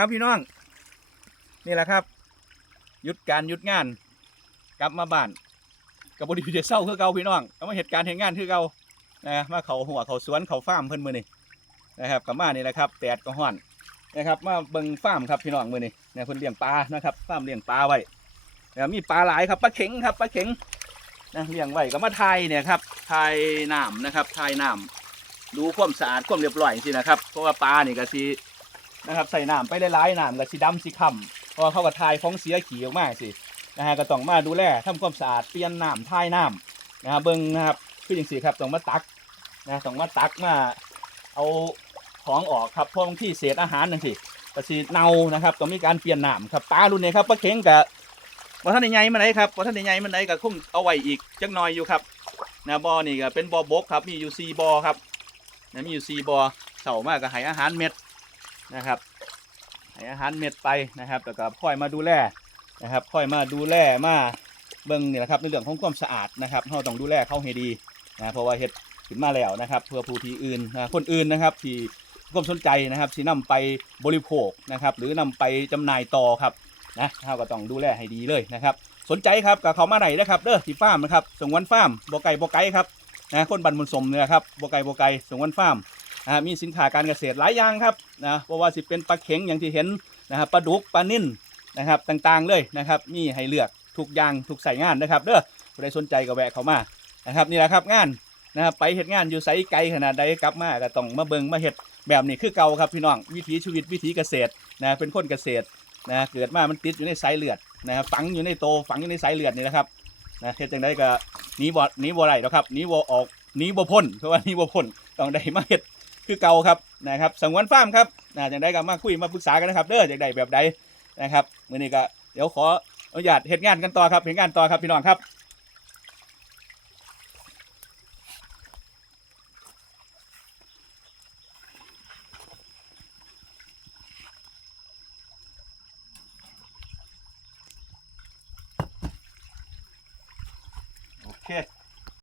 ครับพี่น้อง นี่แหละครับ หยุดการหยุดงาน กลับมาบ้านกับบริพิเดเศร้าคือเก่าพี่น้องก็มาเหตุการณ์เหตุงานคือเก่านะมาเขาหัวเขาสวนเขาฟาร์มเพิ่นมือนี่นะครับกับมานี่แหละครับแดดก็ฮ้อนนะครับ มาเบิ่งฟาร์มครับพี่น้องมือนี่เนี่ยเพิ่นเลี้ยงปลานะครับฟาร์มเลี้ยงปลาไว้แล้วมีปลาหลายครับปลาเข็งครับปลาเข็งนะเลี้ยงไว้ก็มาไทยเนี่ยครับไทยน้ำนะครับไทยน้ำดูความสะอาดความเรียบร้อยสินะครับเพราะว่าปลานี่ก็สิ นะครับใส่น้ำไปหลายๆน้ำก็สิดำสิค่ำเพราะว่าเขาก็ทายฟองเสียขี้ออกมาสินะฮะก็ต้องมาดูแลทำความสะอาดเปลี่ยนน้ำทายน้ำนะครับเบิ้งนะครับคืออย่างสีครับต้องมาตักนะต้องมาตักมาเอาของออกครับเพราะบางที่เศษอาหารนั่นสิก็สิเน่านะครับต้องมีการเปลี่ยนน้ำครับปลารุ่นนี้ครับปลาเข็งกับว่าท่านใหญ่มันไหนครับว่าท่านใหญ่มันไหนก็คงเอาไว้อีกจักหน่อยอยู่ครับนะบอนี่ก็เป็นบอบกครับมีอยู่สี่บอครับนะมีอยู่สี่บอเสามากก็ให้อาหารเม็ด นะครับให้อาหารเม็ดไปนะครับแล้วก็ค่อยมาดูแลนะครับค่อยมาดูแลมาเบิ่งนี่แหละครับในเรื่องของความสะอาดนะครับเราต้องดูแลเขาให้ดีนะเพราะว่าเฮ็ดขึ้นมาแล้วนะครับเพื่อผู้ที่อื่นนะคนอื่นนะครับที่ความสนใจนะครับที่นำไปบริโภคนะครับหรือนำไปจำหน่ายต่อครับนะเราก็ต้องดูแลให้ดีเลยนะครับ สนใจครับกับเขามาไหนนะครับเด้อที่ฟาร์มนะครับสงวนฟาร์มบอไก่บอไก่ครับนะคนบันมุนสมเนี่ยครับบอไก่บอไก่สงวนฟาร์ม นะมีสินค้าการเกษตรหลายอย่างครับนะเพราะว่าสิเป็นปลาเข็งอย่างที่เห็นนะครับปลาดุกปลานิ่นนะครับต่างๆเลยนะครับ มีให้เลือกทุกอย่างทุกใส่งานนะครับเด้อใครสนใจก็แวะเข้ามานะครับนี่แหละครับงานนะครับไปเฮ็ดงานอยู่ไสไกลขนาดใดกลับมาก็ต้องมาเบิงมาเฮ็ดแบบนี้คือเก่าครับพี่น้องวิถีชีวิตวิถีเกษตรนะเป็นคนเกษตรนะเกิดมามันติดอยู่ในสายเลือดนะครับฝังอยู่ในโตฝังอยู่ในสายเลือดนี่แหละครับนะเฮ็ดจังได้ก็หนีบ่หนีบ่ได้หรอกครับหนีบ่ออกหนีบ่พ้นเพราะว่าหนีบ่พ้นต้องได้มาเฮ็ด คือเก่าครับนะครับสังวนฟาร์มครับนะจังไดก็มาคุยมาปรึกษากันนะครับเด้อจังไดแบบใดนะครับมือนี้ก็เดี๋ยวขออนุญาตเหตุงานกันต่อครับเหตุงานต่อครับพี่น้องครับโอเค